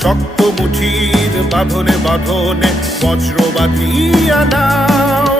শক্ত মুঠির বাঁধনে বাঁধনে বজ্র বাঁধিয়া নাও